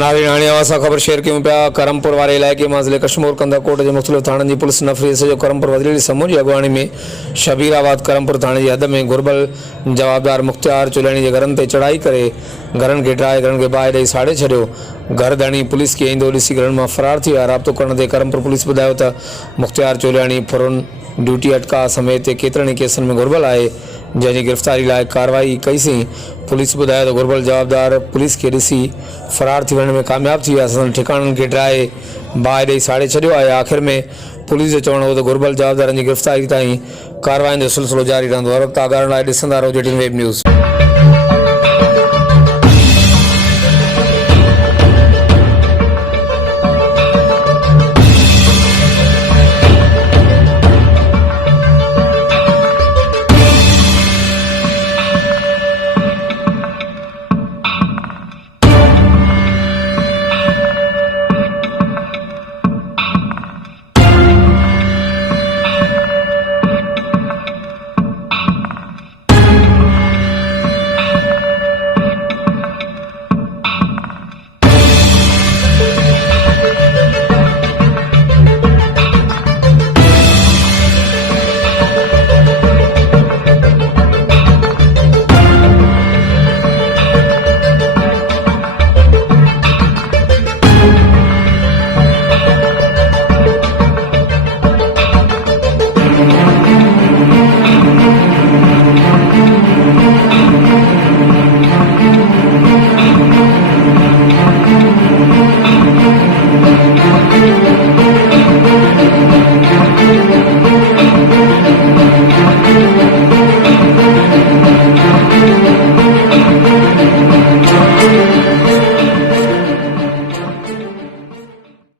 नारी हाणे खबर शेयर कयूं पिया। क़रमपुर वारे इलाइक़े में ज़िले कश्मीर कंदा कोट के मुख़्तलिफ़ थाननि की पुलिस नफ़री सॼो क़रमपुर वधियली समूह की अॻुवाणी में शबीराबाद क़रमपुर थाने की हद में घुरबल जवाबदार मुख्तियार चुलियाणी के घरनि ते चढ़ाई करे घरनि खे ड्राए घरनि खे बाहि ॾेई साड़े छॾियो। घर धणी पुलिस खे ईंदो ॾिसी घरनि मां फरार थी विया। राब्तो करण ते क़रमपुर पुलिस ॿुधायो त मुख्तियार चुलियाणी फुरन ड्यूटी अटका समेत केतिरनि केसनि में घुरबल आहे, जंहिंजी गिरफ़्तारी लाइ कार्रवाई कईसीं। पुलिस ॿुधायो त घुरबल जवाबदार पुलिस के ॾिसी फरार थी वञण में कामयाब थी विया। असां ठिकाणनि खे ड्राए बाहि ॾेई साड़े छॾियो आहे। आख़िर में पुलिस जो चवणो हो त घुरबल जवाबदारनि जी गिरफ़्तारी ताईं कार्रवाइनि जो सिलसिलो जारी रहंदो। हर वक़्तु आगाहनि लाइ ॾिसंदा रहो JTN वेब न्यूज़।